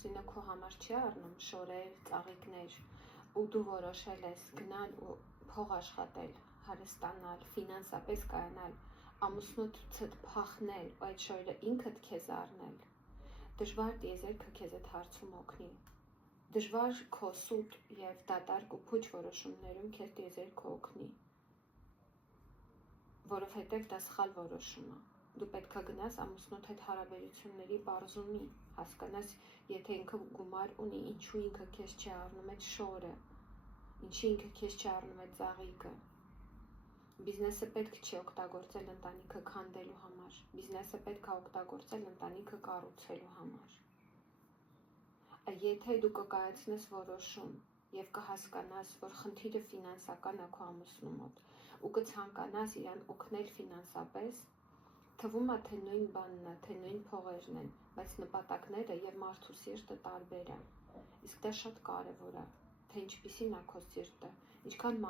ամուսինը քո համար չի առնում շորեր, ծաղիկներ, ու դու որոշել ես գնալ ու փող աշխատել, հարստանալ, ֆինանսապես կայանալ, ամուսնուդ փախնել, ու այդ շորերը ինքդ քեզ առնել, դժվար տիեզերքը քեզ այդ հարցում օգնի։ Դժվար քո սուտ և դատարկ ու փուչ որոշումներում քեզ տիեզերքը օգնի, որովհետև դա սխալ որոշում է։ Դու պետք է գնաս ամուսնուդ հետ հարաբերությունների բարձունի, հասկանաս, եթե ինքը գումար ունի, ինչու ինքը քեզ չի առնում այդ շորը, ինչի ինքը քեզ չի առնում այդ ծաղիկը։ Բիզնեսը պետք չի օգտագործել ընտանիքը քանդելու համար, բիզնեսը պետք է օգտագործել ընտանիքը կառուցելու համար։ Եթե դու կկայացնես որոշում և կհասկանաս, որ խնդիրը ֆինանսական է քո ամուսնու մոտ ու կցանկանաս իրան օգնել ֆինանսապես, թվում է, թե նույն բանն է, թե նույն փողերն են, բայց նպատակները և մարդու սիրտը տարբեր է։ Իսկ դա շատ կարևոր է, թե ինչպիսին է քո սիրտը, ինչքան